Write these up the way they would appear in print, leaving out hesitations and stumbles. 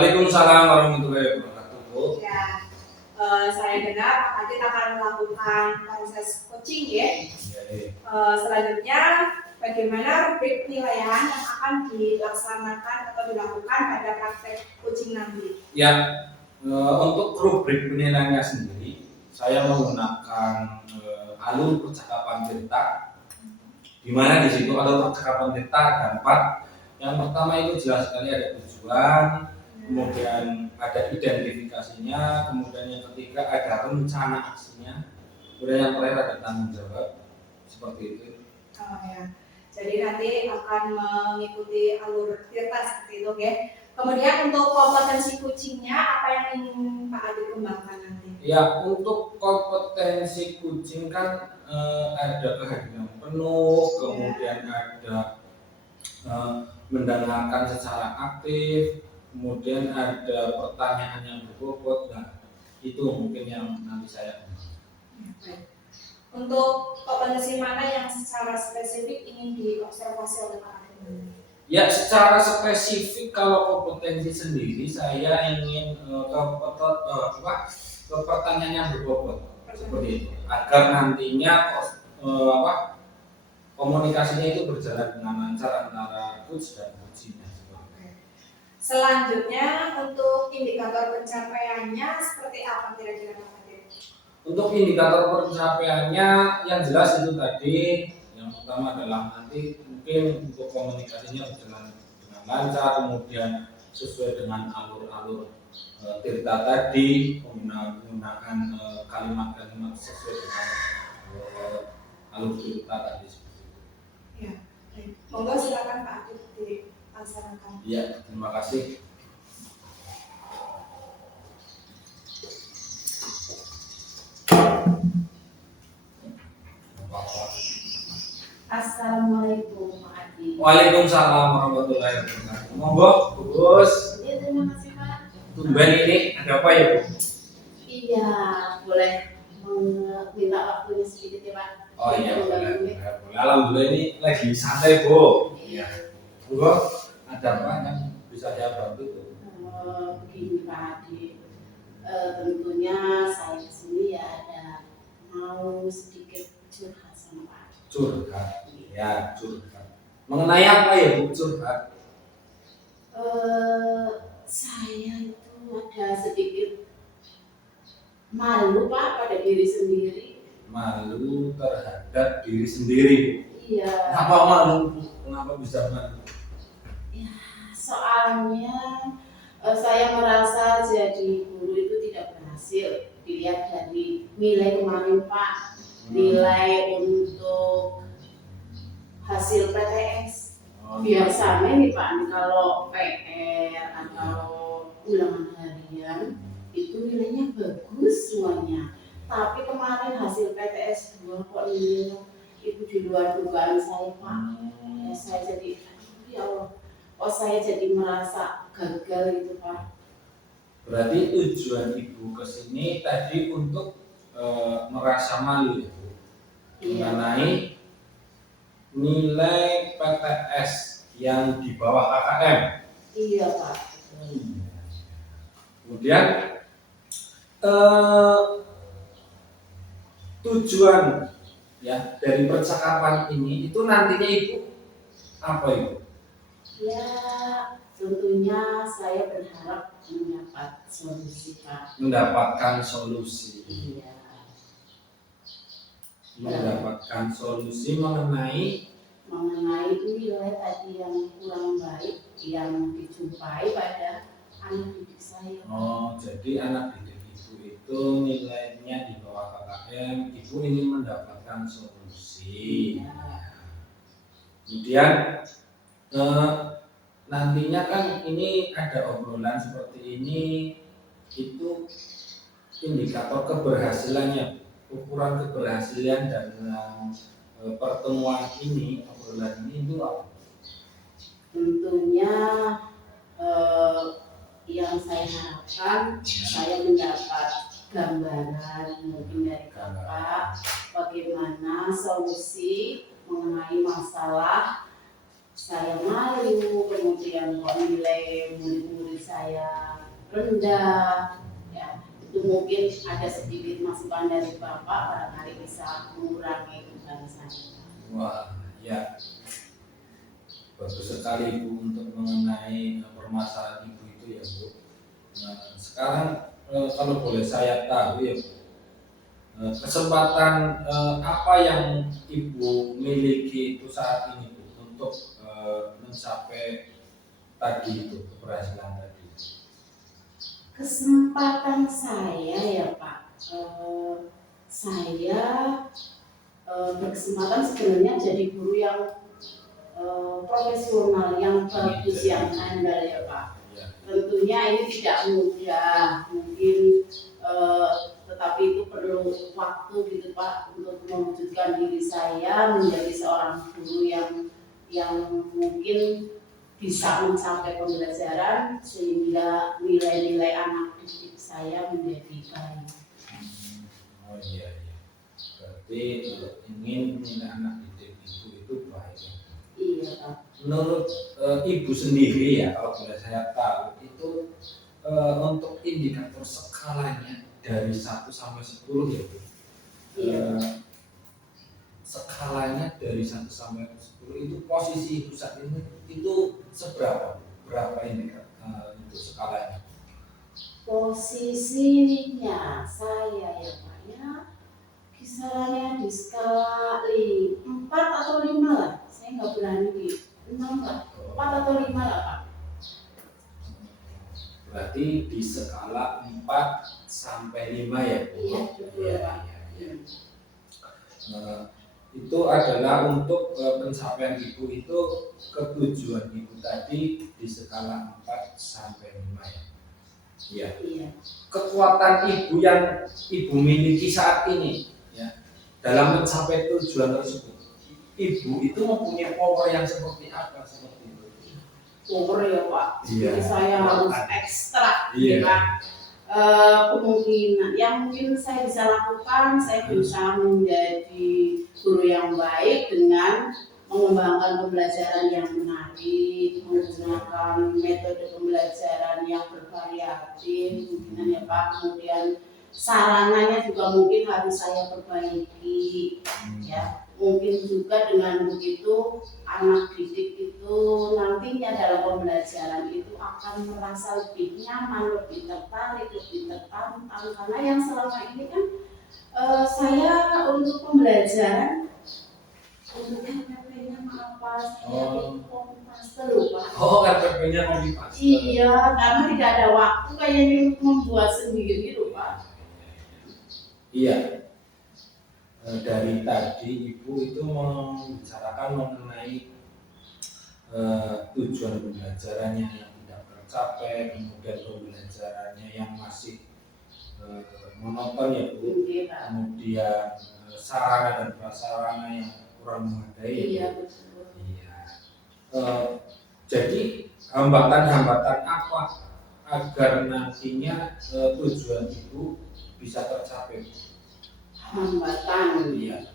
Waalaikumsalam warahmatullahi wabarakatuh. Ya, saya dengar Pak Adit akan melakukan proses coaching ya. Selanjutnya, bagaimana rubrik penilaian yang akan dilaksanakan atau dilakukan pada praktek coaching nanti? Ya, untuk rubrik penilaiannya sendiri, saya menggunakan alur percakapan cerita, di mana di situ alur percakapan cerita ada 4. Yang pertama itu jelas sekali ada tujuan, kemudian ada identifikasinya, kemudian yang ketiga ada rencana aksinya, kemudian yang terakhir ada tanggung jawab, seperti itu. Oh ya, jadi nanti akan mengikuti alur cerita seperti itu ya. Kemudian untuk kompetensi coachingnya apa yang ingin Pak Adit kembangkan nanti? Ya, untuk kompetensi coaching kan ada kehadiran penuh, kemudian ada mendengarkan secara aktif, kemudian ada pertanyaan yang berbobot. Nah, itu mungkin yang nanti saya Untuk kompetensi mana yang secara spesifik ingin diobservasi oleh Pak Adit? Ya, secara spesifik kalau kompetensi sendiri saya ingin ke pertanyaan yang berbobot seperti itu, agar nantinya komunikasinya itu berjalan dengan lancar antara coach dan coachingnya. Selanjutnya untuk indikator pencapaiannya seperti apa kira-kira Pak Adit? Untuk indikator pencapaiannya yang jelas itu tadi, yang pertama adalah nanti mungkin untuk komunikasinya berjalan dengan lancar, kemudian sesuai dengan alur-alur cerita tadi, menggunakan kalimat-kalimat sesuai dengan alur cerita tadi. Ya, monggo silakan Pak Adit dilaksanakan. Iya, terima kasih. Assalamualaikum Pak Adi. Waalaikumsalam warahmatullahi wabarakatuh. Monggo, Gus. Iya, terima kasih Pak. Tumben ini ada apa ya, Bu? Iya, boleh minta waktunya sedikit ya Pak? Oh iya, boleh. Alhamdulillah ini lagi santai, Bu. Iya. Monggo, ada apa yang bisa saya bantu tuh? Begini Pak Adi, tentunya saya kesini ya ada mau sedikit curhat sama Pak Adi. Curhat, ya curhat. Mengenai apa ya, Bu, curhat? Saya itu ada sedikit malu Pak pada diri sendiri. Malu terhadap diri sendiri. Iya. Kenapa malu, Bu? Kenapa bisa malu? Ya, soalnya saya merasa jadi guru itu tidak berhasil. Dilihat dari nilai kemarin Pak, nilai untuk hasil PTS. Biasanya nih Pak, kalau PR atau ulangan harian itu nilainya bagus semuanya. Tapi kemarin hasil PTS 2 kok nilainya itu di luar dugaan saya Pak. Ya, saya jadi, ya Allah, kok saya jadi merasa gagal gitu Pak. Berarti tujuan Ibu kesini tadi untuk merasa malu ya, Bu? Mengenai nilai PTS yang di bawah KKM. Iya Pak. Kemudian tujuan ya dari percakapan ini itu nantinya Ibu apa Ibu? Ya, tentunya saya berharap mendapat solusi Pak. Mendapatkan solusi. Iya. Mendapatkan solusi mengenai nilai tadi yang kurang baik yang dijumpai pada anak didik saya. Oh, jadi anak didik Ibu itu nilainya di bawah KKM, Ibu ingin mendapatkan solusi. Ya. Kemudian nantinya kan ini ada obrolan seperti ini, itu indikator keberhasilannya, ukuran keberhasilan dalam pertemuan ini, obrolan ini itu apa? Tentunya yang saya harapkan saya mendapat gambaran mungkin dari Bapak bagaimana solusi mengenai masalah saya malu, kemudian kok nilai murid-murid saya rendah. Ya, itu mungkin ada sedikit masukan dari Bapak barangkali bisa mengurangi beban saya. Wah, ya, bagus sekali Bu untuk mengenai permasalahan Ibu itu ya Bu. Nah, sekarang kalau boleh saya tahu ya Bu, kesempatan apa yang Ibu miliki itu saat ini Bu untuk mencapai tadi itu keberhasilan tadi? Kesempatan saya ya Pak, saya berkesempatan sebenarnya jadi guru yang profesional, yang bagus, yang handal ya Pak. Ya. Tentunya ini tidak mudah, mungkin tetapi itu perlu waktu gitu Pak untuk mewujudkan diri saya menjadi seorang guru yang mungkin bisa mencapai pembelajaran sehingga nilai-nilai anak didik saya menjadi baik. Oh iya, iya. Berarti ingin nilai anak didik Ibu itu baik. Iya Pak. Menurut Ibu sendiri ya, kalau boleh saya tahu itu untuk indikator skalanya dari 1 sampai 10 ya Bu. Iya. Skalanya dari 1 sampai 10 itu posisi Ibu saat ini itu seberapa? Berapa indikator itu skalanya? Posisinya saya ya Pak ya kisarannya di skala 4 atau 5 lah. Saya nggak berani di 6 lah, 4 atau 5 lah Pak. Berarti di skala 4 sampai 5 ya Bu? Iya, betul Pak. Iya. Itu adalah untuk pencapaian Ibu itu ketujuan Ibu tadi di skala 4 sampai 5 ya? Iya. Iya. Kekuatan Ibu yang Ibu miliki saat ini ya dalam mencapai tujuan tersebut, Ibu itu mempunyai power yang seperti apa seperti itu? Power ya Pak. Iya. Jadi saya harus ekstra Iya. ya Pak. Kemungkinan yang mungkin saya bisa lakukan, saya bisa menjadi guru yang baik dengan mengembangkan pembelajaran yang menarik, menggunakan metode pembelajaran yang bervariatif, mungkin ya Pak. Kemudian sarananya juga mungkin harus saya perbaiki, ya. Mungkin juga dengan begitu anak didik itu nantinya dalam pembelajaran itu akan merasa lebih nyaman, lebih tertarik, lebih tertantang. Karena yang selama ini kan saya untuk pembelajaran untuk RPP-nya apa saya itu copy-paste loh Pak. Oh, RPP-nya copy-paste. Iya, karena tidak ada waktu kayaknya untuk membuat sendiri loh Pak. Iya. Dari tadi Ibu itu membicarakan mengenai tujuan pembelajarannya yang tidak tercapai, kemudian pembelajarannya yang masih monoton ya Bu, kemudian sarana dan prasarana yang kurang memadai. Iya betul. Iya. Jadi hambatan-hambatan apa agar nantinya tujuan Ibu bisa tercapai? Hambatan. Iya.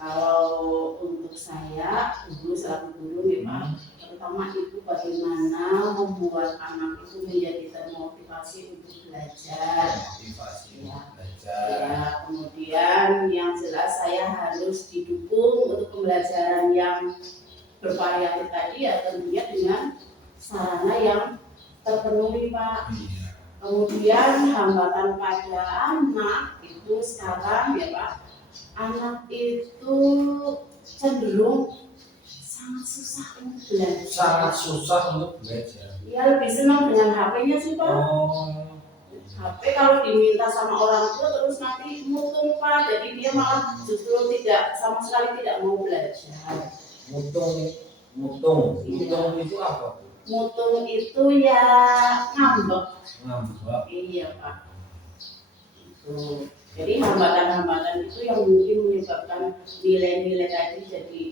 Kalau untuk saya, guru selaku guru memang terutama itu bagaimana membuat anak itu menjadi termotivasi untuk belajar. Motivasi Ya. belajar. Ya, kemudian yang jelas saya harus didukung untuk pembelajaran yang bervariatif tadi ya tentunya dengan sarana yang terpenuhi Pak. Iya. Kemudian hambatan pada anak itu sekarang ya Pak, anak itu cenderung sangat susah untuk belajar. Sangat susah untuk belajar. Ya lebih senang dengan HP-nya sih Pak. Oh. HP kalau diminta sama orang tua terus nanti mutung Pak, jadi dia malah justru tidak sama sekali tidak mau belajar. Mutung Iya. itu apa Bu? Mutung itu ya ngambek. Ngambek. Iya Pak. Itu. Jadi hambatan-hambatan itu yang mungkin menyebabkan nilai-nilai tadi jadi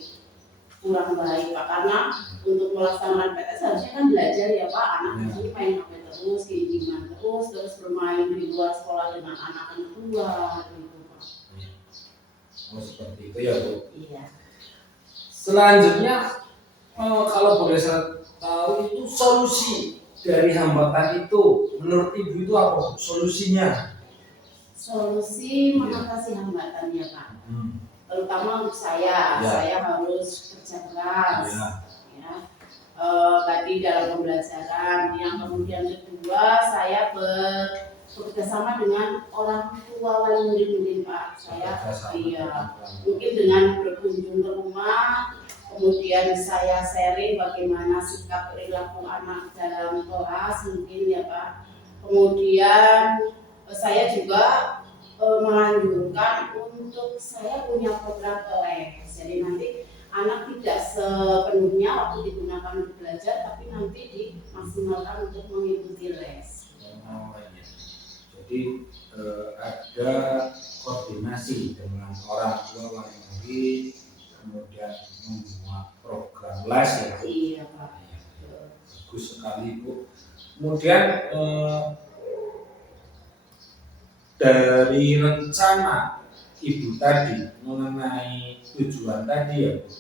kurang baik Pak. Karena untuk melaksanakan PTS harusnya kan belajar ya Pak. Anak ini main HP terus, gamingan terus bermain di luar sekolah dengan anak-anak luar gitu Pak. Oh seperti itu ya Bu. Iya. Selanjutnya kalau boleh saya tahu itu solusi dari hambatan itu menurut Ibu itu apa solusinya? Solusi mengatasi hambatan ya Pak. Terutama untuk saya harus kerja keras. Ya. Tadi dalam pembelajaran, yang kemudian kedua saya bekerjasama dengan orang tua wali murid mungkin Pak. Saya mungkin dengan berkunjung ke rumah, kemudian saya sharing bagaimana sikap perilaku anak dalam kelas mungkin ya Pak. Kemudian saya juga melanjutkan untuk saya punya program les. Jadi nanti anak tidak sepenuhnya waktu digunakan untuk belajar, tapi nanti dimaksimalkan untuk mengikuti les. Jadi ada koordinasi dengan orang tua wali murid, kemudian membuat program les ya. Iya Pak. Bagus sekali Bu. Kemudian dari rencana Ibu tadi mengenai tujuan tadi ya Bu,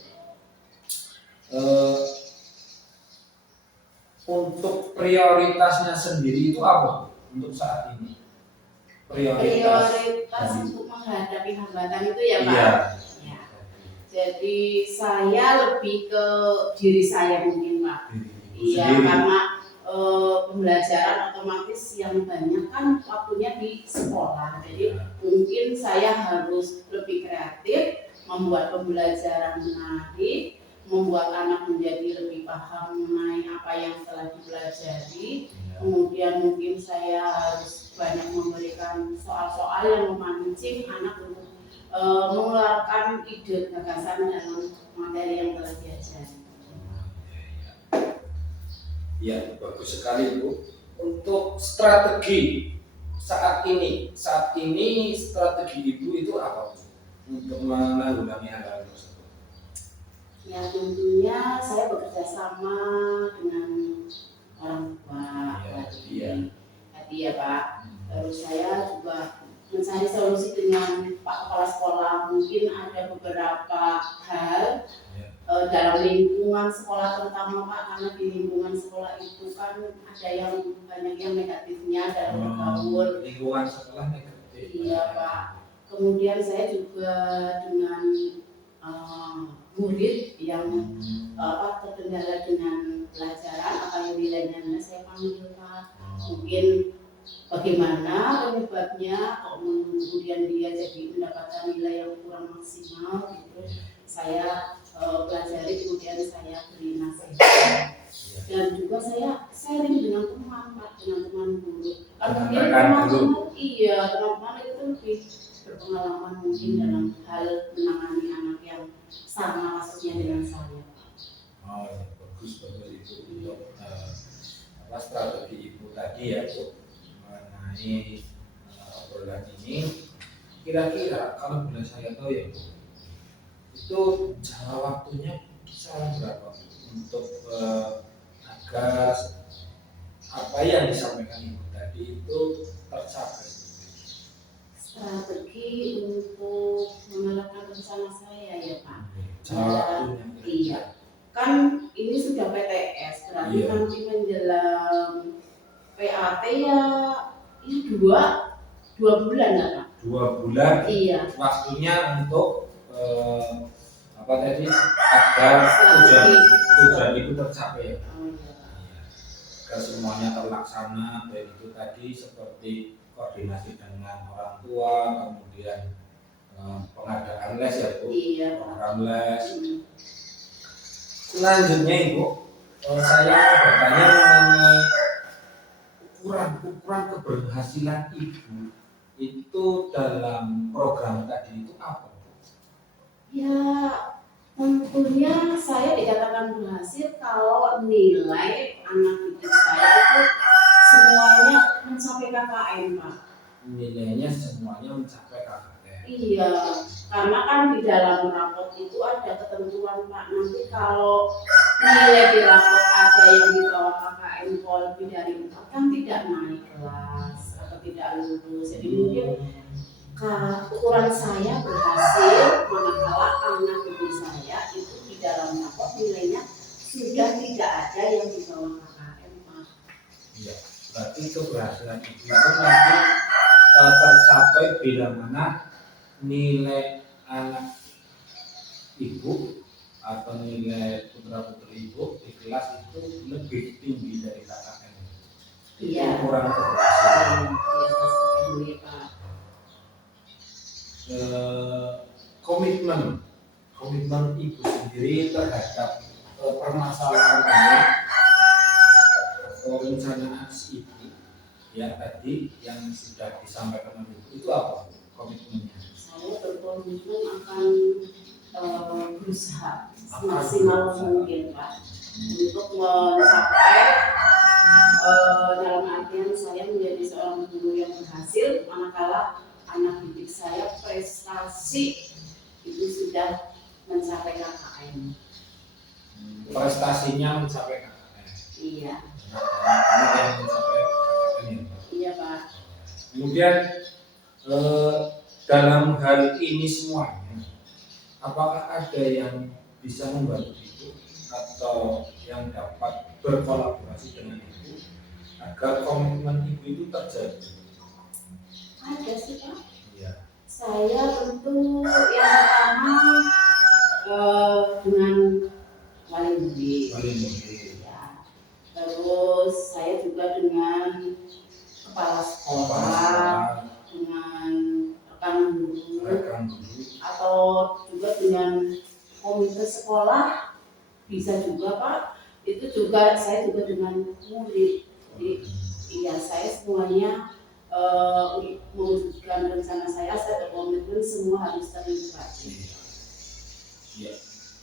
untuk prioritasnya sendiri itu apa untuk saat ini? Prioritas untuk menghadapi hambatan itu ya Pak. Iya. Ya. Jadi saya lebih ke diri saya mungkin Pak. Iya, karena pembelajaran otomatis yang banyak kan waktunya di sekolah. Jadi mungkin saya harus lebih kreatif, membuat pembelajaran menarik, membuat anak menjadi lebih paham mengenai apa yang telah dipelajari. Kemudian mungkin saya harus banyak memberikan soal-soal yang memancing anak untuk mengeluarkan ide gagasan dalam materi yang telah diajari. Ya, bagus sekali Bu. Untuk strategi saat ini strategi Ibu itu apa Bu? Untuk menanggulangi hal-hal tersebut. Ya tentunya saya bekerja sama dengan orang tua tadi ya Pak. Terus saya juga mencari solusi dengan Pak Kepala Sekolah. Mungkin ada beberapa hal dalam lingkungan sekolah terutama Pak, karena di lingkungan sekolah itu kan ada yang banyak yang negatifnya dalam bergaul. Lingkungan sekolah negatif. Iya Pak. Kemudian saya juga dengan murid yang terkendala dengan pelajaran atau yang nilainya saya panggil Pak. Mungkin bagaimana penyebabnya, kemudian dia jadi mendapatkan nilai yang kurang maksimal gitu. Saya pelajari, kemudian saya beri nasihat. Dan juga saya sharing dengan teman Pak, dengan teman guru. Teman-teman itu lebih berpengalaman mungkin dalam hal menangani anak yang sama kasusnya dengan saya. Oh ya, bagus itu untuk strategi Ibu tadi ya Bu mengenai obrolan ini. Kira-kira kalau boleh saya tahu ya Bu, itu jangka waktunya kisaran berapa untuk agar apa yang disampaikan Ibu tadi itu tercapai? Strategi untuk menerapkan rencana saya ya Pak. Iya, kan ini sudah PTS, berarti nanti menjelang PAT ya ini dua bulan ya Pak? 2 bulan. Iya. Waktunya untuk apa tadi agar tujuan itu tercapai ya. Agar semuanya terlaksana, dan itu tadi seperti koordinasi dengan orang tua, kemudian pengadaan les ya Bu, program les. Selanjutnya Ibu, saya bertanya mengenai ukuran keberhasilan Ibu itu dalam program tadi itu apa? Ya tentunya saya dikatakan berhasil kalau nilai anak didik saya itu semuanya mencapai KKM Pak. Nilainya semuanya mencapai KKM. Iya, karena kan di dalam rapot itu ada ketentuan Pak. Nanti kalau nilai di rapot ada yang di bawah KKM kalau lebih dari 4 kan tidak naik kelas atau tidak lulus. Jadi mungkin ukuran saya berhasil manakala anak didik saya itu di dalam rapot nilainya sudah tidak ada yang di bawah KKM Pak. berarti keberhasilan ibu itu nanti tercapai bila mana nilai anak ibu atau nilai putra putri ibu di kelas itu lebih tinggi dari KKM. Itu Iya. ukuran keberhasilan. Iya, pastinya, Pak. Komitmen ibu sendiri terhadap permasalahan ini atau rencana aksi ibu ya tadi yang sudah disampaikan oleh ibu itu apa komitmennya? Saya berkomitmen akan berusaha semaksimal mungkin, Pak, untuk mencapai dalam artian saya menjadi seorang guru yang berhasil manakala anak didik saya prestasi itu sudah mencapai KKM. Prestasinya mencapai KKM. Iya, Anak yang mencapai KKM ya, Pak. iya, Pak. Kemudian dalam hal ini semuanya, apakah ada yang bisa membantu ibu atau yang dapat berkolaborasi dengan ibu agar komitmen ibu itu terjadi? Ada sih, Pak. Iya. Saya tentu yang pertama dengan wali murid. Wali murid. Ya. Terus saya juga dengan kepala sekolah, dengan rekan guru, atau juga dengan komite sekolah bisa juga, Pak. Itu juga saya juga dengan murid. Jadi iya, saya semuanya mewujudkan rencana saya berkomitmen semua harus terlibat. Iya,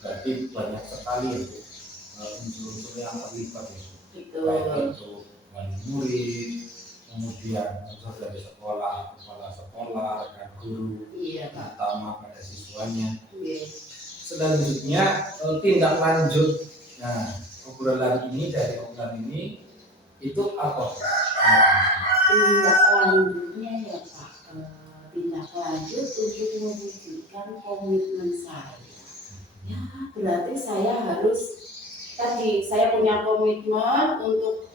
berarti banyak sekali ya Bu, unsur-unsur yang terlibat ya. Gitu. Baik itu wali murid, kemudian unsur dari sekolah, kepala sekolah, rekan guru, Iya, Pak. utama pada siswanya. Iya. Selanjutnya tindak lanjut. Nah, obrolan ini dari obrolan ini itu apa? Tindak lanjutnya ya, Pak, tindak lanjut untuk mewujudkan komitmen saya. Ya, berarti saya harus tadi saya punya komitmen untuk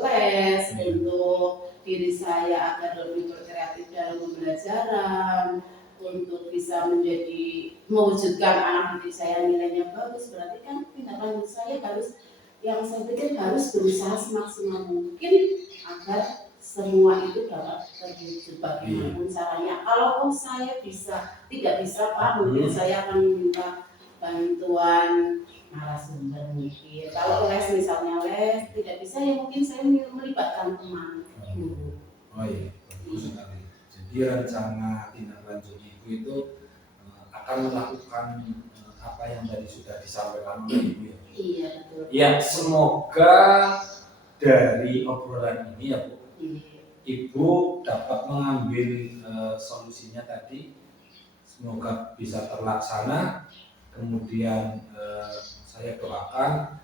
les, untuk diri saya agar lebih berkreatif dalam pembelajaran, untuk bisa menjadi mewujudkan anak didik saya nilainya bagus. Berarti kan tindak lanjut saya harus, yang saya pikir harus berusaha semaksimal mungkin agar semua itu dapat terwujud bagaimanapun caranya. Kalau saya tidak bisa, Pak, mungkin saya akan meminta bantuan narasumber mungkin. Kalau les misalnya les tidak bisa, ya mungkin saya melibatkan teman guru. Oh iya, bagus sekali. Jadi rencana tindak lanjut ibu itu akan melakukan apa yang tadi sudah disampaikan oleh ibu ya. Iya, betul. Ya, semoga dari obrolan ini ya Bu, ibu dapat mengambil solusinya tadi, semoga bisa terlaksana. Kemudian saya doakan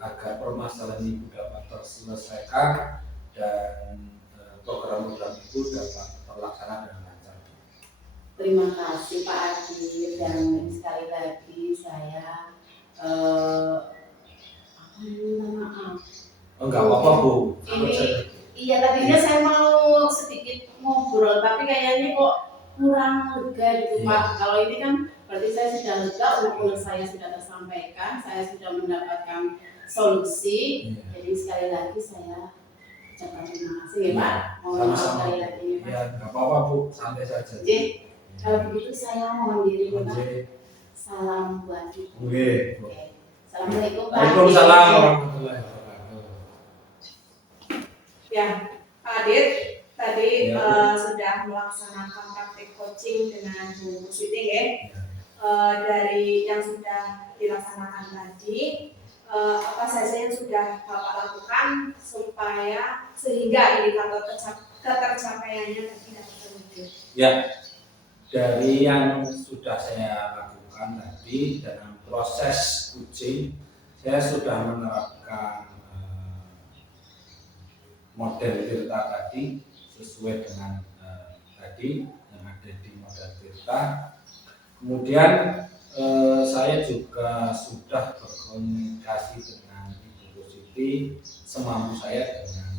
agar permasalahan ibu dapat terselesaikan dan program-program ibu dapat terlaksana dengan lancar. Terima kasih Pak Adi, dan sekali lagi saya minta maaf. Enggak apa-apa Bu. Iya, tadinya saya mau sedikit ngobrol, tapi kayaknya kok kurang lega gitu, Iya. Pak. Kalau ini kan berarti saya sudah lega, unek-unek saya sudah tersampaikan, saya sudah mendapatkan solusi. Iya. Jadi sekali lagi saya ucapkan terima kasih ya, Pak. Mohon maaf Sama-sama. sekali lagi ya, Pak. Ya, enggak apa-apa Bu, santai saja. Oke, kalau begitu saya mohon diri ya, Pak. Oke. Salam buat ibu. Oke. Oke. Assalamualaikum Pak. Waalaikumsalam warahmatullahi wabarakatuh. Ya, Pak Adit tadi Ya. sudah melaksanakan praktik coaching dengan Bu Siti ya. Ya. Dari yang sudah dilaksanakan tadi, apa saja yang sudah Bapak lakukan supaya sehingga indikator ketercapaiannya tadi dapat terwujud? Ya, dari yang sudah saya lakukan tadi dalam proses coaching, saya sudah menerapkan model Tirta tadi sesuai dengan tadi yang ada di model Tirta. Kemudian saya juga sudah berkomunikasi dengan Ibu Siti semampu saya dengan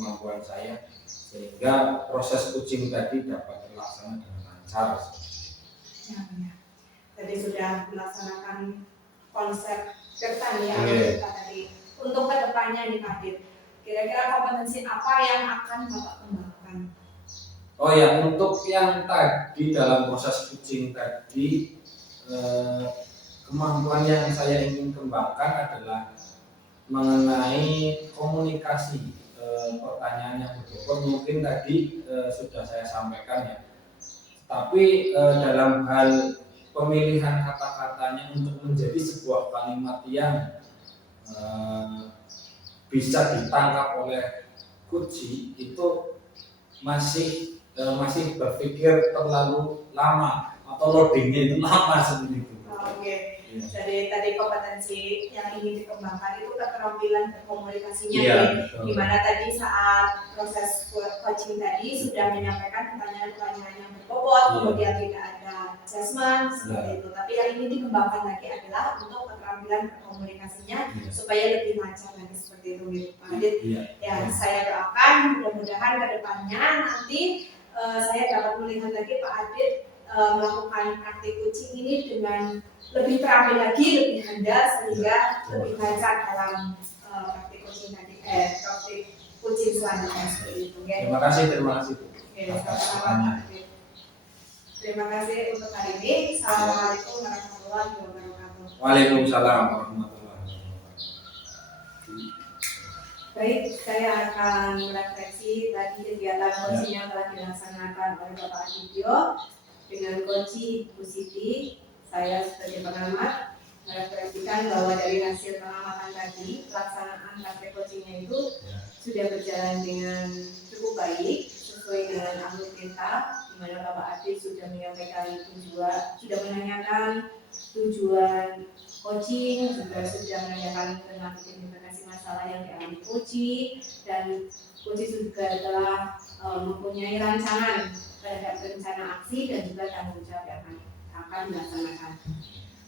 kemampuan saya sehingga proses coaching tadi dapat terlaksana dengan lancar. Ya. Jadi sudah melaksanakan konsep Tirta ya, Iya. tadi. Untuk kedepannya nih Pak Adit, kira-kira kompetensi apa yang akan Bapak kembangkan? Oh ya, untuk yang tadi dalam proses coaching tadi, kemampuan yang saya ingin kembangkan adalah mengenai komunikasi. Pertanyaan yang berbobot mungkin tadi sudah saya sampaikan ya. Tapi dalam hal pemilihan kata-katanya untuk menjadi sebuah kalimat yang bisa ditangkap oleh coach itu masih berpikir terlalu lama atau loadingnya itu lama seperti itu. Oke. Iya. Jadi tadi kompetensi yang ingin dikembangkan itu keterampilan berkomunikasinya Iya, ya. betul. Dimana tadi saat proses coaching tadi sudah menyampaikan pertanyaan-pertanyaan yang berbobot, Iya. kemudian tidak ada assessment seperti itu. Tapi yang ingin dikembangkan lagi adalah untuk keterampilan berkomunikasinya Iya. supaya lebih lancar lagi seperti itu gitu Pak Adit. Iya. Ya, saya doakan mudah-mudahan ke depannya nanti saya dapat melihat lagi Pak Adit melakukan praktik coaching ini dengan lebih terampil lagi, lebih handal sehingga lebih lancar dalam praktik coaching tadi, praktik coaching selanjutnya seperti itu. Ya. Terima kasih. Oke, sama-sama. Terima kasih untuk hari ini. Assalamualaikum warahmatullahi wabarakatuh. Waalaikumsalam warahmatullahi wabarakatuh. Baik, saya akan merefleksi tadi kegiatan coaching yang telah dilaksanakan oleh Bapak Adityo dengan coaching Ibu Siti. Saya sebagai pengamat merefleksikan bahwa dari hasil pengamatan tadi pelaksanaan praktek coachingnya itu sudah berjalan dengan cukup baik sesuai dengan alur kita, di mana Bapak Adit sudah menyampaikan sudah menanyakan tujuan coaching, juga sudah menanyakan tentang identifikasi masalah yang dialami coaching, dan coaching juga telah mempunyai rancangan terhadap rencana aksi dan juga tanggung jawab yang akan dilaksanakan.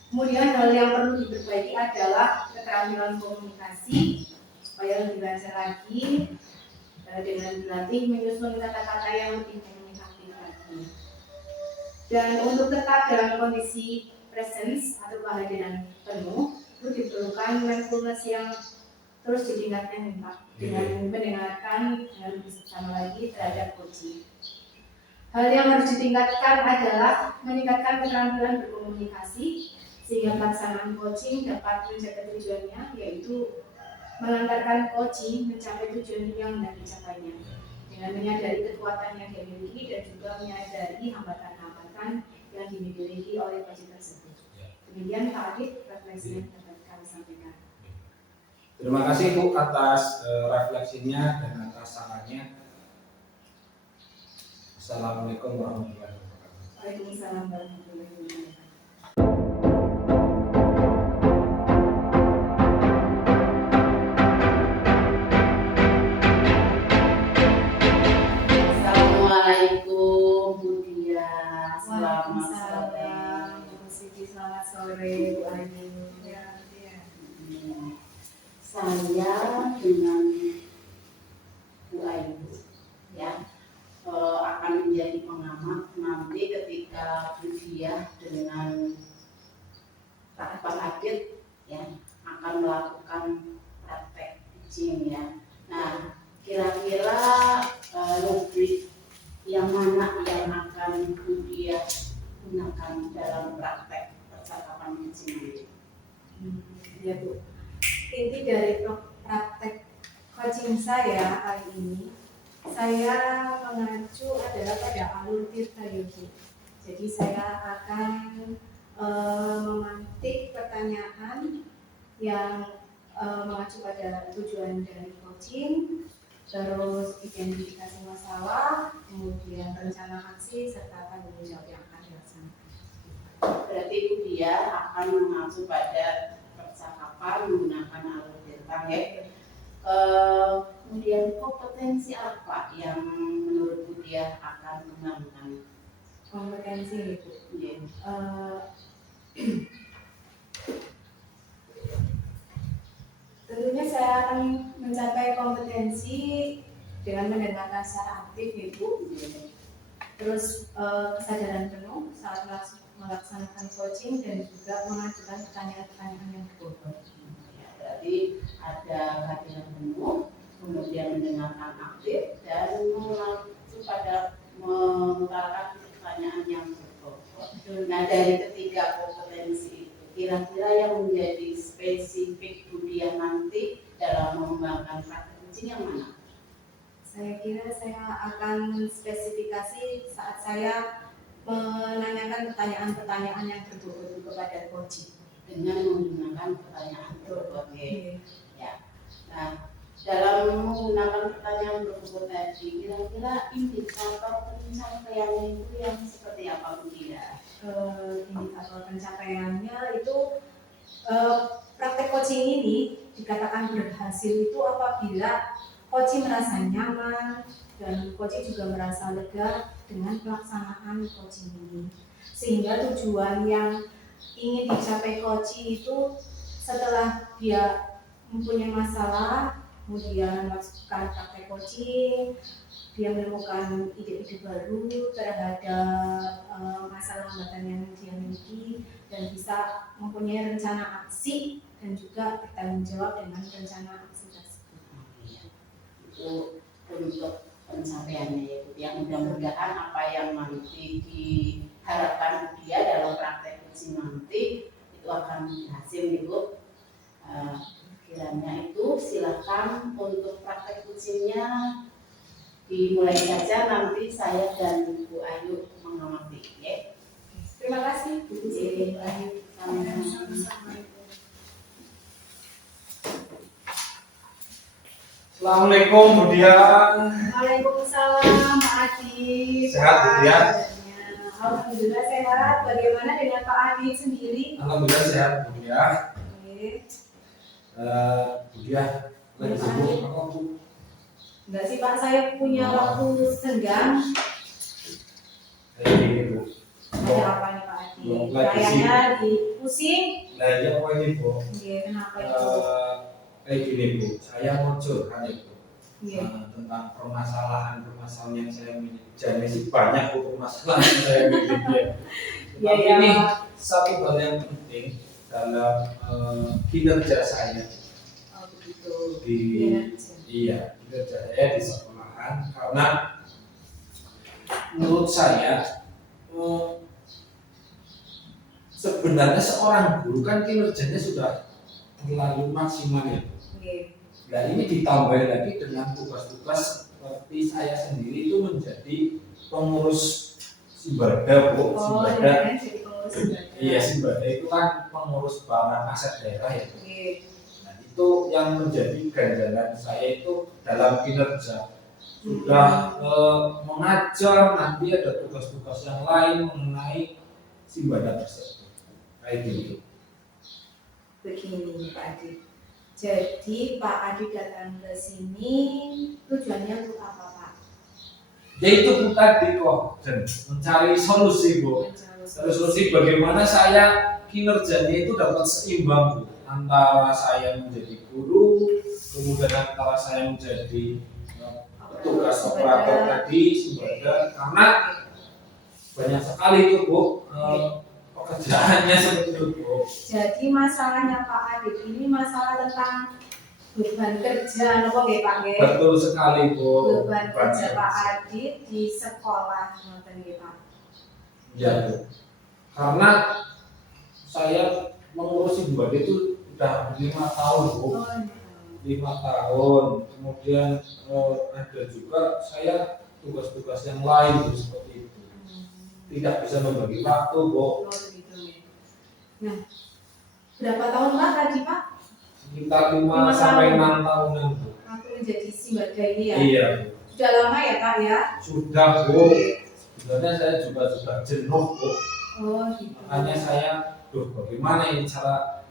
Kemudian hal yang perlu diperbaiki adalah keterampilan komunikasi supaya lebih lancar lagi dengan berlatih menyusun kata-kata yang lebih komunikatif lagi. Dan untuk tetap dalam kondisi presence atau kehadiran penuh, itu diperlukan mindfulness yang terus ditingkatkan Pak, dengan mendengarkan dan bersama lagi terhadap coaching. Hal yang harus ditingkatkan adalah meningkatkan keterampilan berkomunikasi sehingga pelaksanaan coaching dapat mencapai tujuannya, yaitu mengantarkan coaching mencapai tujuan yang hendak dicapainya dengan menyadari kekuatan yang dimiliki dan juga menyadari hambatan-hambatan yang dimiliki oleh coaching tersebut. Demikian Pak Adit refleksi yang dapat kami sampaikan. Terima kasih Bu atas refleksinya dan atas sarannya. Assalamualaikum warahmatullahi wabarakatuh. Waalaikumsalam warahmatullahi wabarakatuh. Assalamualaikum Bu Dia, selamat sore. Bu Siti, selamat sore Bu Ayu. Saya dengan Bu Ayu ya akan menjadi pengamat nanti ketika Bu Dia dengan Pak Adit ya akan melakukan praktek coaching ya. Nah, kira-kira rubrik yang mana yang akan Bu Dia gunakan dalam praktek percakapan coaching ini? Ya Bu, inti dari praktek coaching saya hari ini, saya mengacu adalah pada alur Tirta Yogi. Jadi saya akan memantik pertanyaan yang mengacu pada tujuan dari coaching, terus identifikasi masalah, kemudian rencana aksi serta tanggung jawab yang akan dilaksanakan. Berarti Bu Dia akan mengacu pada percakapan menggunakan alur Tirta ya. Kemudian kompetensi apa yang menurut Bu Dia akan kembangkan? Kompetensi itu. Tentunya saya akan mencapai kompetensi dengan mendengarkan secara aktif Ibu, terus kesadaran penuh saat melaksanakan coaching dan juga mengajukan pertanyaan-pertanyaan yang berbobot. Ya, berarti ada kehadiran penuh, kemudian mendengarkan aktif dan mengacu pada mengutarakan pertanyaan yang berbobot. Nah, dari ketiga kompetensi itu, kira-kira yang menjadi spesifik Bu Diah nanti dalam mengembangkan praktek coaching yang mana? Saya kira saya akan spesifikasi saat saya menanyakan pertanyaan-pertanyaan yang berbobot kepada coaching Dengan menggunakan pertanyaan berbobot. Ya. Nah, dalam menggunakan pertanyaan berbobot tadi, kira-kira indikator pencapaiannya itu yang seperti apa Bu Diah? Indikator pencapaiannya itu praktek coaching ini dikatakan berhasil itu apabila coaching merasa nyaman dan coaching juga merasa lega dengan pelaksanaan coaching ini, sehingga tujuan yang ingin dicapai coaching itu setelah dia mempunyai masalah kemudian melakukan praktek coaching, dia menemukan ide-ide baru terhadap masalah hambatan yang dia miliki dan bisa mempunyai rencana aksi dan juga bertanggung jawab dengan rencana aksi tersebut. Itu untuk pencapaiannya ya Bu Diah. Mudah-mudahan apa yang nanti diharapkan Bu Diah dalam praktek coaching nanti itu akan berhasil Ibu. Kiranya itu silakan untuk praktek coachingnya dimulai saja, nanti saya dan Bu Ayu mengamati ya. Terima kasih Bu Ayu. Assalamualaikum Bu Diah. Waalaikumsalam Pak Adi. Sehat Bu Diah? Alhamdulillah sehat. Bagaimana dengan Pak Adi sendiri? Alhamdulillah sehat Bu Diah. Oke. Bu Diah lagi sibuk apa Bu? Enggak sih Pak, saya punya waktu senggang. Kayak gini Bu. Ada apa nih Pak Adi? Belum lagi Kayaknya di pusing. Nah iya apa ini Bu? Iya, kenapa itu? Kayak gini Bu, saya mau curhat ya Bu. Iya. Tentang permasalahan yang saya miliki. Jadi sih banyak Bu permasalahan yang saya miliki. Iya, Tapi iya, ini Pak. satu hal yang penting dalam kinerja saya Oh begitu. di Iya. kinerja saya di sekolahan, karena menurut saya sebenarnya seorang guru kan kinerjanya sudah terlalu maksimal ya. Oke. Nah ini ditambah lagi dengan tugas-tugas seperti saya sendiri itu menjadi pengurus Simbada Bu. Oh, Simbada. dengan jadi pengurus ibadah. Iya, Simbada itu kan pengurus barang aset daerah ya. Oke. Nah, itu yang menjadi ganjalan saya itu dalam kinerja. Sudah mengajar, nanti ada tugas-tugas yang lain mengenai Simbada tersebut. Kayak gitu. Begini Pak Adi. Jadi Pak Adi datang ke sini tujuannya untuk apa Pak? Ya itu Bu tadi kok, dan mencari solusi Bu. Mencari solusi bagaimana saya kinerjanya itu dapat seimbang Bu, antara saya menjadi guru, kemudian antara saya menjadi petugas operator tadi Simbada, karena banyak sekali itu Bu pekerjaannya seperti itu Bu. Jadi masalahnya Pak Adi ini masalah tentang beban kerja, apa nggih Pak nggih? Betul sekali Bu. Beban kerja Pak Adi di sekolah, ngoten nggih Pak. Ya Bu. Karena saya mengurus Simbada itu sudah 5 tahun Bu. Oh, 5 tahun. Kemudian ada juga saya tugas-tugas yang lain Bu, seperti itu. Tidak bisa membagi waktu Bu. oh begitu ya. Nah, berapa tahun Pak tadi Pak? Sekitar 5 5 sampai tahun. 6 tahunan Bu. Waktu menjadi Simbada ini ya? Iya Bu. Sudah lama ya Pak ya? Sudah Bu. Sebenarnya saya juga sudah jenuh Bu. Oh gitu. Makanya saya, bagaimana ini cara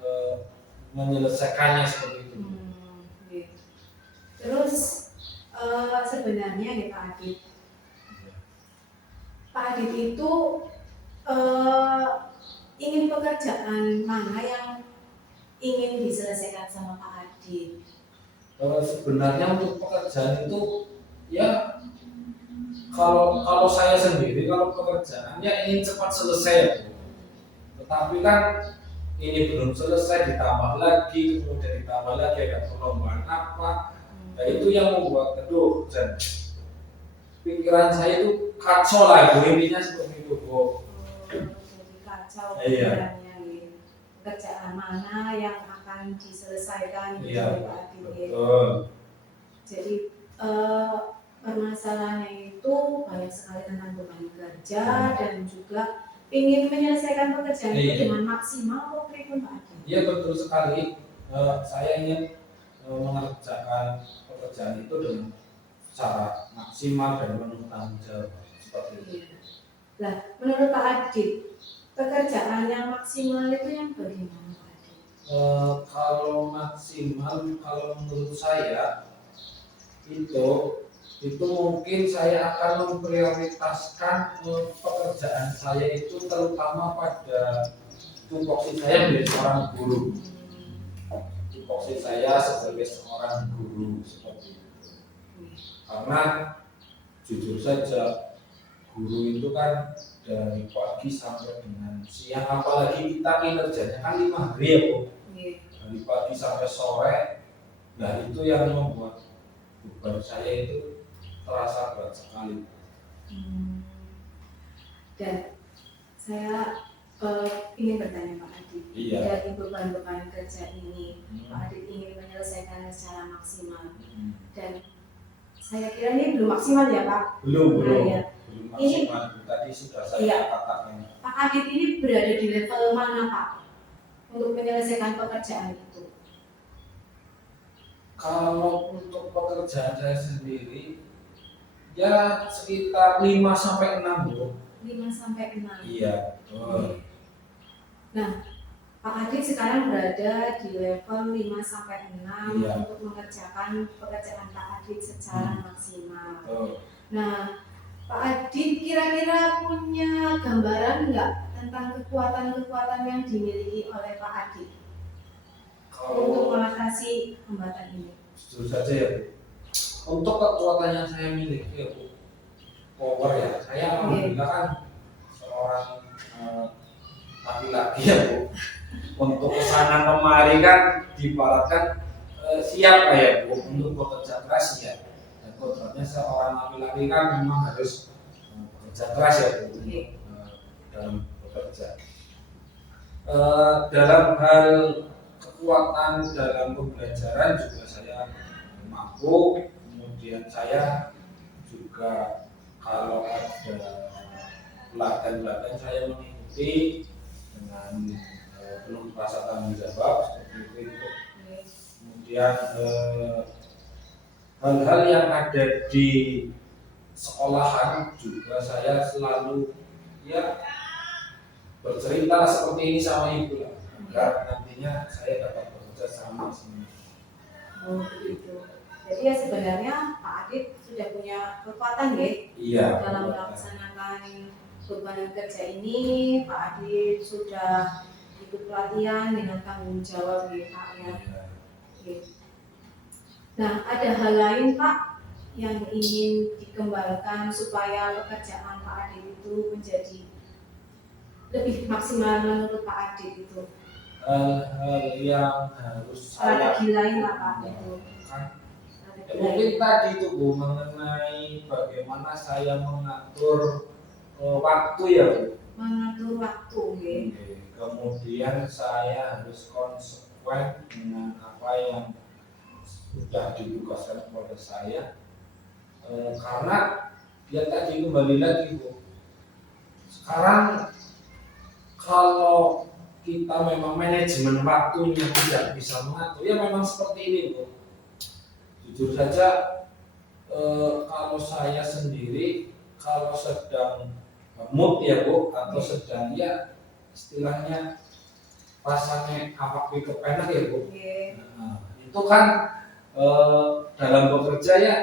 menyelesaikannya seperti itu. Gitu. Terus sebenarnya ya Pak Adit, Pak Adit itu ingin pekerjaan mana yang ingin diselesaikan sama Pak Adit? Sebenarnya untuk pekerjaan itu Ya kalau saya sendiri kalau pekerjaannya ingin cepat selesai ya Bu. Tetapi kan ini belum selesai ditambah lagi kemudian ditambah lagi ada perlombaan apa. Nah itu yang membuat aduh dan pikiran saya itu kacau lah Bu, intinya seperti itu Bu. Jadi kacau Iya. pikirannya gitu. Pekerjaan mana yang akan diselesaikan gitu Iya, Pak Adit. betul. Jadi permasalahannya itu banyak sekali tentang beban kerja dan juga ingin menyelesaikan pekerjaan Iya. itu dengan maksimal kok pripun Pak Adit. Iya betul sekali. Saya ingin mengerjakan pekerjaan itu dengan secara maksimal dan penuh tanggung jawab seperti itu. Iya. Nah, menurut Pak Adit, pekerjaan yang maksimal itu yang bagaimana Pak Adit? Kalau maksimal, kalau menurut saya itu mungkin saya akan memprioritaskan pekerjaan saya itu terutama pada tupoksi saya menjadi seorang guru. Tupoksi saya sebagai seorang guru seperti itu. Karena jujur saja guru itu kan dari pagi sampai dengan siang, apalagi kita kinerjanya kan 5 hari ya Bu. Iya. Dari pagi sampai sore, nah itu yang membuat beban saya itu terasa berat sekali. Dan saya ingin bertanya Pak Adit, Iya. dari beban-beban kerja ini, Pak Adit ingin menyelesaikan secara maksimal. Dan saya kira ini belum maksimal ya Pak. Belum Nah, ya. belum maksimal. Tadi sudah saya Iya. katakan. Pak Adit ini berada di level mana Pak untuk menyelesaikan pekerjaan itu? Kalau untuk pekerjaan saya sendiri, ya sekitar 5 sampai 6 Bu. 5 sampai 6. Iya, betul. Nah, Pak Adit sekarang berada di level 5 sampai 6 Iya. untuk mengerjakan pekerjaan Pak Adit secara maksimal. Betul. Nah, Pak Adit kira-kira punya gambaran nggak tentang kekuatan-kekuatan yang dimiliki oleh Pak Adit untuk Kalau mengatasi hambatan ini? jujur saja ya Bu, untuk kekuatan yang saya miliki ya Bu, power ya, saya alhamdulillah kan seorang laki-laki ya Bu. Untuk kesana kemari kan diibaratkan siap lah ya Bu untuk bekerja keras ya. Dan kodratnya seorang laki-laki kan memang harus bekerja keras ya Bu untuk dalam bekerja. Dalam hal kekuatan dalam pembelajaran juga saya mampu. Kemudian saya juga kalau ada pelatihan saya mengikuti dengan penuh rasa tanggung jawab seperti itu. Kemudian hal-hal yang ada di sekolahan juga saya selalu ya bercerita seperti ini sama ibu lah, agar nantinya saya dapat bekerja sama maksimal. Oh begitu. Jadi ya sebenarnya Pak Adit sudah punya kekuatan ya Iya. dalam melaksanakan beban kerja ini. Pak Adit sudah ikut pelatihan dengan tanggung jawab ya Pak ya. Oke. Nah, ada hal lain Pak yang ingin dikembangkan supaya pekerjaan Pak Adit itu menjadi lebih maksimal menurut Pak Adit itu. Hal-hal yang harus saya Strategi lain lah Pak itu. kan, Strategi mungkin lain. tadi itu Bu mengenai bagaimana saya mengatur waktu ya Bu. Mengatur waktu ya. Kemudian saya harus konsekuen dengan apa yang sudah ditugaskan kepada saya. Karena ya tadi kembali lagi Bu, sekarang kalau kita memang manajemen waktunya tidak bisa mengatur, ya memang seperti ini Bu. Jujur saja kalau saya sendiri kalau sedang mood ya Bu, atau sedang ya istilahnya rasanya awak kepenak ya Bu. Nah, itu kan dalam bekerja ya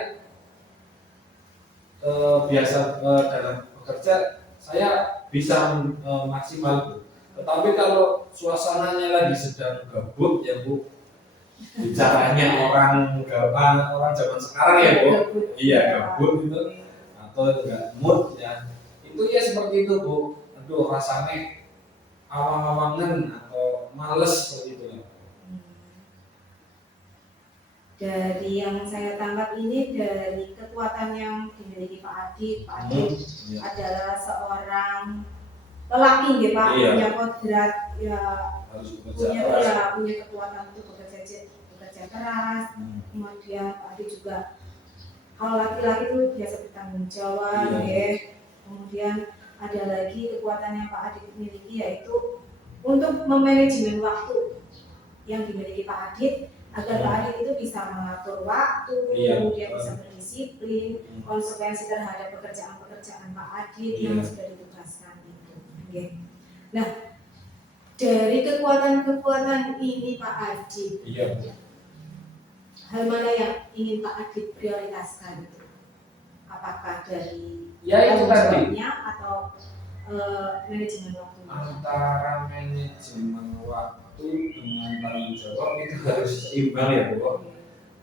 biasa dalam bekerja saya bisa maksimal Bu. Tetapi kalau suasananya lagi sedang gabut ya Bu, bicaranya orang gampang, orang zaman sekarang ya Bu. Gabut. Iya, gabut gitu atau enggak mood ya. Itu ya seperti itu Bu. Aduh rasanya awang-awangan atau males seperti itu ya. Dari yang saya tangkap ini dari kekuatan yang dimiliki Pak Adit. Pak Adit Iya. adalah seorang lelaki ya Pak, Iya. punya kodrat ya, Harus bekerja punya keras. punya kekuatan untuk bekerja keras. Kemudian Pak Adit juga kalau laki-laki itu biasa bertanggung jawab Iya. ya. Kemudian ada lagi kekuatan yang Pak Adit miliki yaitu untuk memanajemen waktu yang dimiliki Pak Adit agar Pak Adit itu bisa mengatur waktu, Iya. kemudian bisa berdisiplin, konsekuensi terhadap pekerjaan Pak Adit yang Iya. sudah ditugaskan itu. Oke. Nah, dari kekuatan-kekuatan ini Pak Adit, Iya. hal mana yang ingin Pak Adit prioritaskan itu? Apakah dari Ya itu tanggung tadi jawabnya atau manajemen waktu? antara manajemen waktu dengan tanggung jawab itu harus seimbang ya Bu.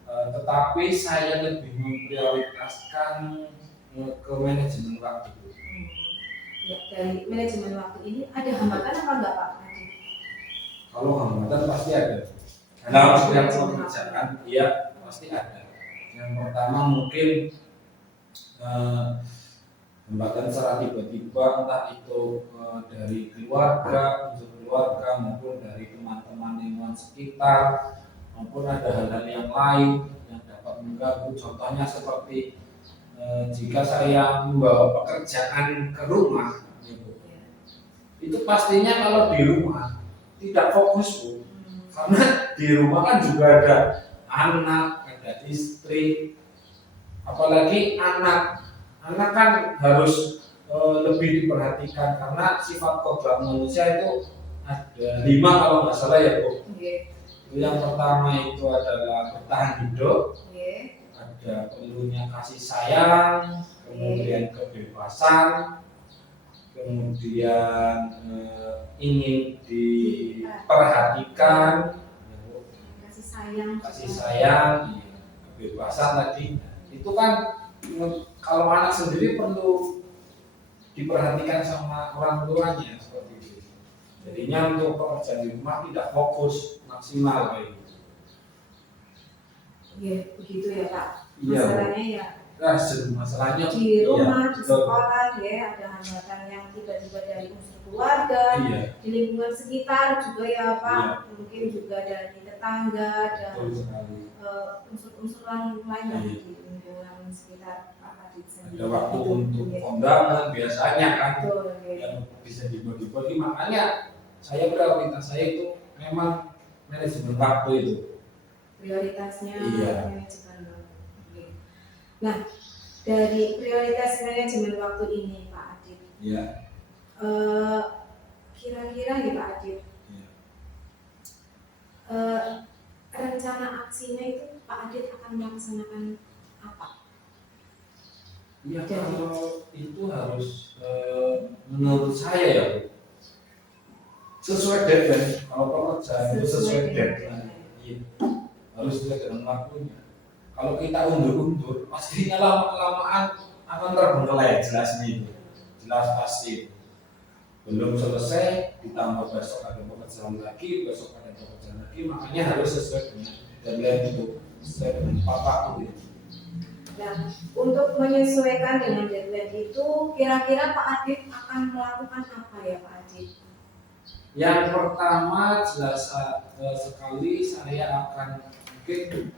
Tetapi saya lebih memprioritaskan ke manajemen waktu. Ya, dari manajemen waktu ini ada hambatan apa enggak Pak Adit? Kalau hambatan pasti ada. Dalam setiap pekerjaan, iya pasti ada. Yang pertama mungkin hambatan secara tiba-tiba, entah itu dari keluarga, unsur keluarga maupun dari teman-teman lingkungan sekitar, maupun ada hal-hal yang lain yang dapat mengganggu. Contohnya seperti jika saya membawa pekerjaan ke rumah, gitu. Itu pastinya kalau di rumah tidak fokus Bu. Karena di rumah kan juga ada anak, ada istri, apalagi anak kan harus lebih diperhatikan karena sifat kodrat manusia itu ada 5 kalau nggak salah ya Bu. Itu yang pertama itu adalah bertahan hidup, ada perlunya kasih sayang, kemudian kebebasan, kemudian ingin diperhatikan, kasih sayang, kebebasan tadi. Itu kan kalau anak sendiri perlu diperhatikan sama orang tuanya seperti itu. Jadinya untuk pekerjaan di rumah tidak fokus maksimal kayak gitu. Iya, begitu ya Pak. Iya. Masalahnya ya Masalahnya di rumah, iya, di sekolah ya ada hambatan yang tiba-tiba dari unsur keluarga, iya, di lingkungan sekitar juga ya Pak, Iya. mungkin juga dari tetangga dan betul sekali. unsur-unsur lain lah Iya. di lingkungan sekitar Pak Adit sendiri. Ada waktu Gitu. untuk Iya. kondangan biasanya kan Betul, ya. yang bisa dibagi-bagi. Makanya saya prioritas saya itu memang manajemen waktu itu. Prioritasnya Iya. manajemen waktu. Oke. Nah, dari prioritas manajemen waktu ini Pak Adit, Iya. kira-kira ya Pak Adit, Iya. rencana aksinya itu Pak Adit akan melaksanakan apa? Ya kalau itu harus menurut saya ya Bu, sesuai deadline. Kalau pekerjaan itu sesuai deadline, iya, harus sesuai dengan waktunya. Kalau kita undur-undur, pastinya lama-kelamaan akan terbengkelai, jelas nih, jelas pasti. Belum selesai, ditambah besok ada pekerjaan lagi, besok ada pekerjaan lagi, makanya harus sesuai dengan deadline itu, sesuai dengan papak itu. Nah, untuk menyesuaikan dengan deadline itu, kira-kira Pak Adit akan melakukan apa ya Pak Adit? Yang pertama jelas sekali saya akan mungkin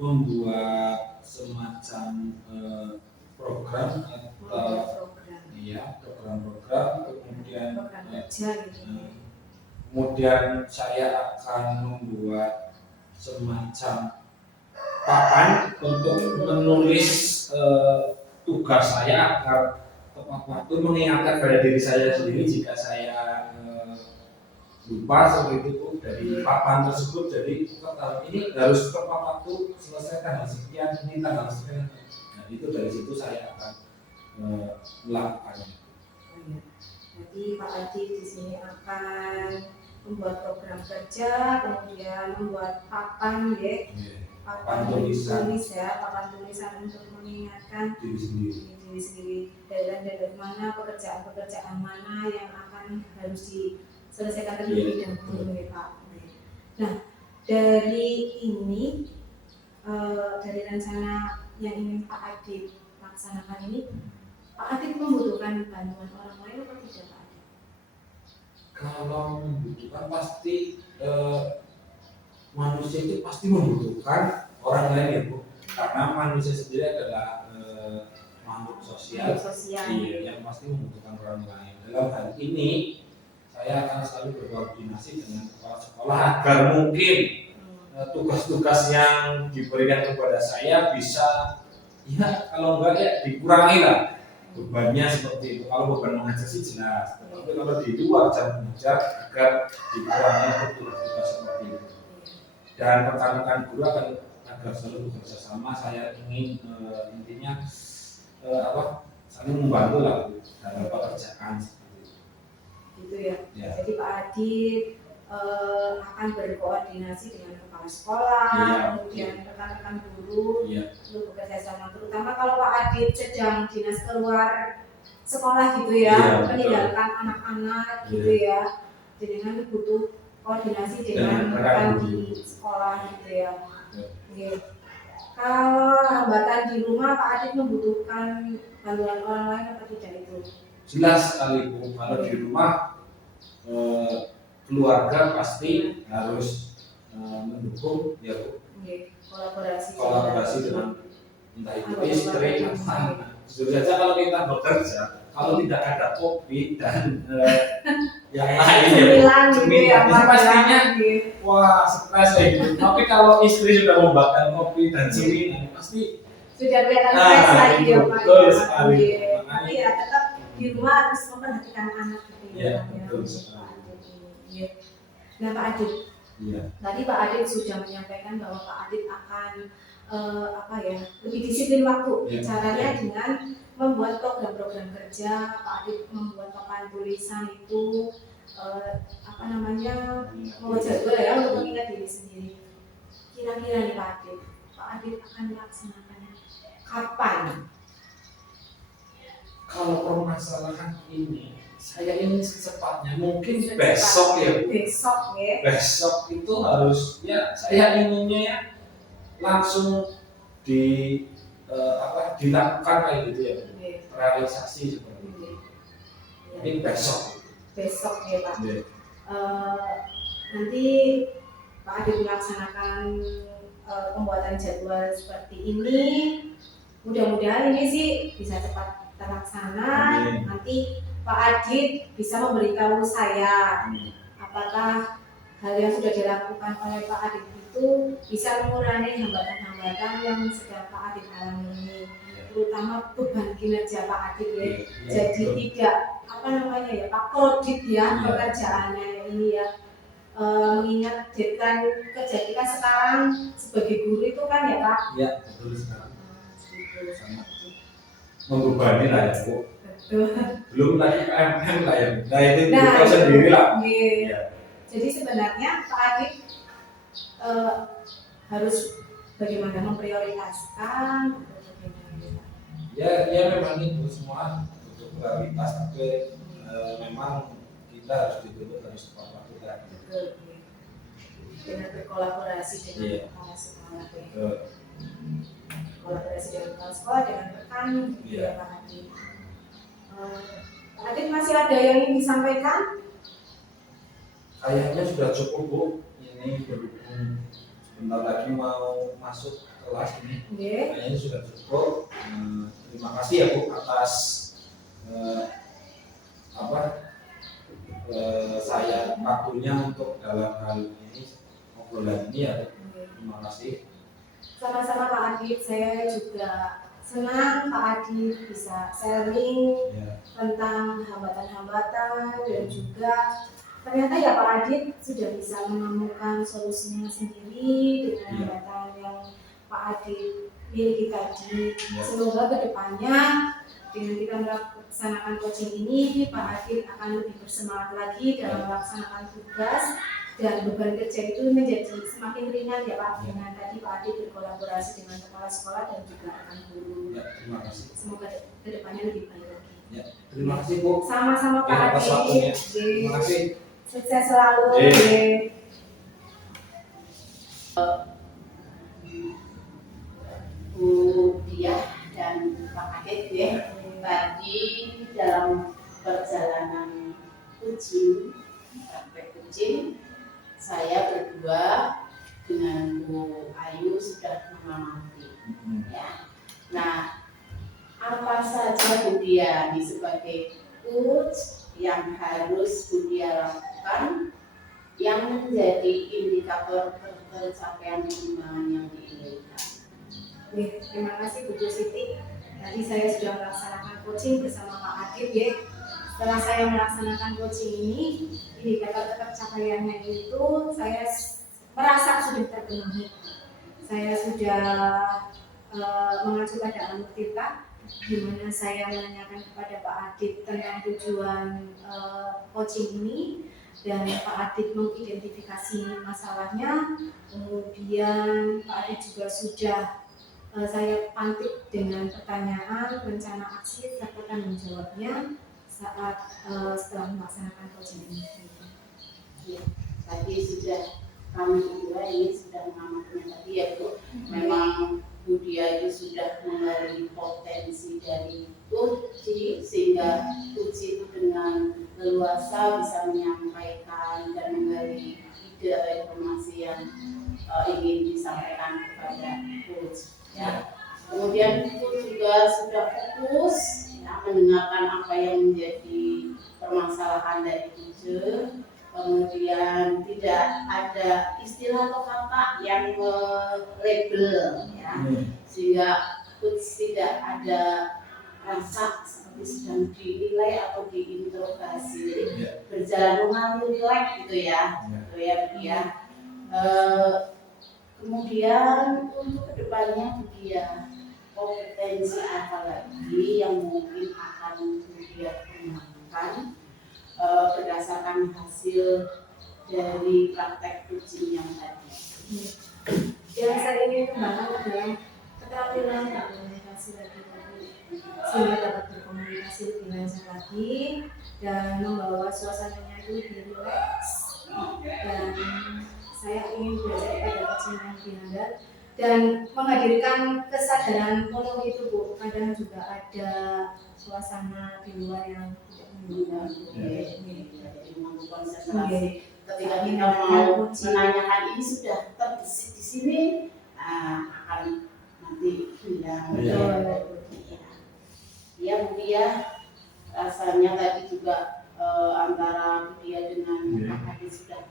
membuat semacam program atau iya program-program, kemudian program kerja gitu. kemudian saya akan membuat semacam papan untuk menulis tugas saya agar tepat waktu, mengingatkan pada diri saya sendiri jika saya lupa seperti itu dari papan tersebut. Jadi tahun ini harus tepat waktu, selesai tanggal sekian, ini tanggal sekian. Nah itu dari situ saya akan melakukannya. Jadi Pak Adit di sini akan membuat program kerja, kemudian membuat papan ya, papan tulisan. tulis ya, papan tulisan untuk mengingatkan Diri sendiri. diri sendiri dari mana pekerjaan mana yang akan harus diselesaikan terlebih dahulu ya Pak. Nah dari ini dari rencana yang ingin Pak Adit laksanakan ini, Pak Adit membutuhkan bantuan orang lain atau tidak Pak Adit? Kalau membutuhkan pasti manusia itu pasti membutuhkan orang lain ya Bu, karena manusia sendiri adalah makhluk sosial. Iya, yang pasti membutuhkan orang lain. Dalam hal ini saya akan selalu berkoordinasi dengan kepala sekolah agar mungkin tugas-tugas yang diberikan kepada saya bisa ya kalau enggak ya dikurangi lah bebannya seperti itu. Kalau beban mengajar sih jelas, tapi kalau di luar jam mengajar agar dikurangi untuk tugas-tugas seperti itu. Dan rekan-rekan guru agar selalu bekerja sama. Saya ingin intinya saling membantu lah dalam pekerjaan seperti itu. Gitu ya. Jadi Pak Adit akan berkoordinasi dengan kepala sekolah, kemudian rekan-rekan guru untuk bekerja sama. Terutama kalau Pak Adit sedang dinas keluar sekolah gitu ya, meninggalkan anak-anak gitu ya. Jadi kan butuh koordinasi dengan rekan di sekolah gitu ya. Kalau hambatan di rumah Pak Adit membutuhkan bantuan orang lain atau tidak itu? Jelas sekali Bu, kalau di rumah keluarga pasti harus mendukung ya Bu. Kolaborasi dengan entah itu istri atau anak. Tentu saja kalau kita bekerja, kalau tidak ada kopi dan yang lain cemilan itu pastinya wah stres kayak gitu. Tapi kalau istri sudah membuatkan kopi dan cemilan pasti sudah kelihatan stres lagi ya Pak. Betul sekali. Tapi ya tetap di rumah harus memperhatikan anak gitu ya. Betul sekali. Nah Pak Adit, tadi Pak Adit sudah menyampaikan bahwa Pak Adit akan lebih disiplin waktu. Caranya dengan membuat program-program kerja. Pak Adit membuat papan tulisan itu membuat jadwal ya untuk mengingat diri sendiri. Kira-kira nih Pak Adit akan melaksanakannya kapan? Kalau permasalahan ini saya ingin secepatnya, mungkin besok ya Bu. Besok itu harus ya saya inginnya ya langsung dilakukan kayak gitu ya Bu. Realisasi seperti itu. Ini besok ya Pak. Nanti Pak Adit melaksanakan pembuatan jadwal seperti ini. Mudah-mudahan ini sih bisa cepat terlaksana. Nanti Pak Adit bisa memberitahu saya apakah hal yang sudah dilakukan oleh Pak Adit itu bisa mengurangi hambatan-hambatan yang sedang Pak Adit alami ini, terutama beban kinerja Pak Adit ya. Jadi tidak Pak kredit ya pekerjaannya ini ya. Mengingat deadline kerja kita sekarang sebagai guru itu kan ya Pak. Iya betul sekali. Membebani lah ya Bu. Belum lagi PMM lah ya. Nah itu kita sendiri lah. Jadi sebenarnya Pak Adit harus bagaimana memprioritaskan ya memang itu semua untuk prioritas, tapi memang kita harus dituntut harus tepat waktu tadi. Dengan berkolaborasi dengan kepala sekolah, kolaborasi dengan kepala sekolah dengan rekan ya Pak Adit. Pak Adit masih ada yang ingin disampaikan? Kayaknya sudah cukup Bu. Ini berhubung sebentar lagi mau masuk kelas ini. Kayaknya sudah cukup. Terima kasih ya Bu atas saya waktunya untuk dalam hal ini obrolan ini ya. Terima kasih. Sama-sama Pak Adit, saya juga senang Pak Adit bisa sharing tentang hambatan-hambatan dan juga ternyata ya Pak Adit sudah bisa menemukan solusinya sendiri dengan hambatan yang Pak Adit miliki tadi. Semoga kedepannya dengan kita melaksanakan coaching ini, Pak Adit akan lebih bersemangat lagi dalam melaksanakan tugas dan beban kerja itu menjadi semakin ringan ya Pak. Dengan tadi Pak Adit berkolaborasi dengan kepala sekolah dan juga rekan guru. Ya, terima kasih. Semoga kedepannya lebih baik lagi. Ya, terima kasih Bu. Sama-sama Pak atas Adit. waktunya. Terima kasih. Sukses selalu. Bu Diah dan Pak Adit ya, tadi dalam perjalanan praktek kucing, saya berdua dengan Bu Ayu sudah mengamati ya. Nah, apa saja Bu Diah sebagai coach yang harus Bu Diah lakukan yang menjadi indikator tercapaian perkembangan yang diinginkan? Terima kasih Bu Siti. Tadi saya sudah melaksanakan coaching bersama Pak Adit ya. Setelah saya melaksanakan coaching ini, indikator tercapaiannya itu saya merasa sudah terpenuhi. Saya sudah mengacu pada alur kita, di mana saya menanyakan kepada Pak Adit tentang tujuan coaching ini, dan Pak Adit mengidentifikasi masalahnya. Kemudian Pak Adit juga sudah saya pantik dengan pertanyaan, rencana aksi, serta tanggung jawabnya saat setelah melaksanakan coaching ini. Ya, tadi sudah kami berdua ini sudah mengamatnya tadi ya Bu. Memang Bu Dia itu sudah menggali potensi dari Kuci, sehingga Kuci itu dengan leluasa bisa menyampaikan dan menggali ide atau informasi yang ingin disampaikan kepada Coach. Ya. Kemudian Coach juga sudah fokus ya, mendengarkan apa yang menjadi permasalahan dari ide. Kemudian tidak ada istilah atau kata yang label ya, sehingga Coach tidak ada rasa seperti sedang dinilai atau diinterogasi, jadi berjalan mengalir gitu ya, gitu ya. Kemudian untuk kedepannya dia kompetensi apa lagi yang mungkin akan dia kembangkan berdasarkan hasil dari praktek coaching yang tadi. Yang saya ingin kembangkan adalah keterampilan berkomunikasi lagi, sehingga dapat berkomunikasi lebih lancar lagi dan membawa suasananya itu lebih rileks. Dan saya ingin belajar pada coaching yang lebih handal dan menghadirkan kesadaran penuh itu Bu. Kadang juga ada suasana di luar yang tidak mengganggu. Jadi mengganggu konsentrasi. Ketika kita mau menanyakan ini sudah terbesit di sini, akan nanti hilang. Ya Bu Dia, rasanya tadi juga antara Bu Dia dengan Pak Adit sudah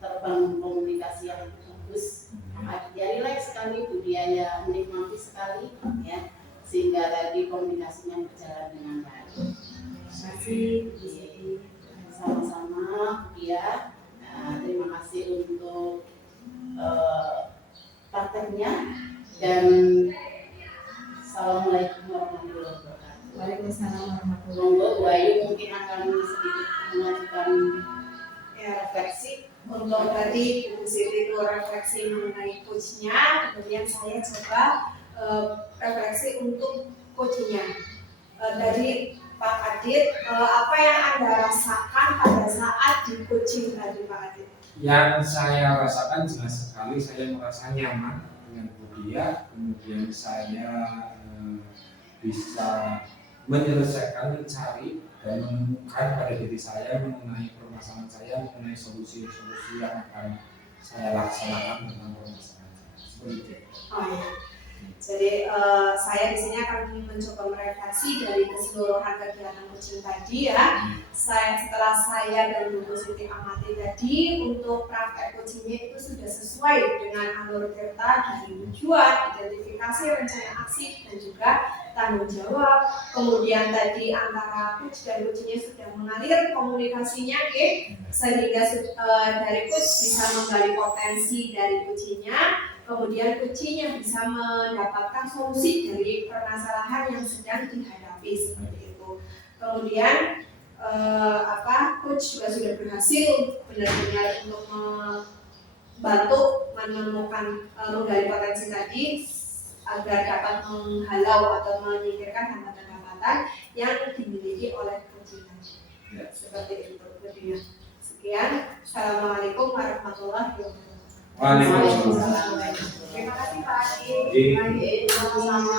terbangun komunikasi yang bagus. Pak Adit rileks sekali, Bu Dia ya menikmati sekali ya, sehingga tadi komunikasinya berjalan dengan baik. Terima kasih. Sama-sama Bu Dia. Terima kasih untuk prakteknya dan assalamualaikum warahmatullahi wabarakatuh. Waalaikumsalam warahmatullahi wabarakatuh. Monggo Bu Ayu mungkin akan sedikit mengajukan refleksi. Untuk tadi Bu Siti itu refleksi mengenai coachnya, kemudian saya coba refleksi untuk coachnya. Dari Pak Adit, apa yang Anda rasakan pada saat di coaching tadi Pak Adit? Yang saya rasakan jelas sekali, saya merasa nyaman dengan Bu Dia, kemudian saya bisa menyelesaikan, mencari dan menemukan pada diri saya mengenai permasalahan saya, mengenai solusi-solusi yang akan saya laksanakan tentang permasalahan saya. Seperti itu. Oh ya. Jadi saya di sini akan mencoba merefleksi dari keseluruhan kegiatan coaching tadi ya. Setelah saya dan Bu Siti amati tadi, untuk praktek coachingnya itu sudah sesuai dengan alur kita dari tujuan, identifikasi, rencana aksi dan juga tanggung jawab. Kemudian tadi antara coach dan coachingnya sudah mengalir komunikasinya, sehingga dari coach bisa menggali potensi dari coachingnya. Kemudian coaching yang bisa mendapatkan solusi dari permasalahan yang sedang dihadapi. terapi seperti itu. Kemudian coach juga sudah berhasil benar-benar untuk membantu menemukan menggali potensi tadi agar dapat menghalau atau menyingkirkan hambatan-hambatan yang dimiliki oleh coaching tadi. Seperti itu. Sekian. Assalamualaikum warahmatullahi wabarakatuh. Waalaikumsalam. Terima kasih Pak Adi. Iya. Sama-sama.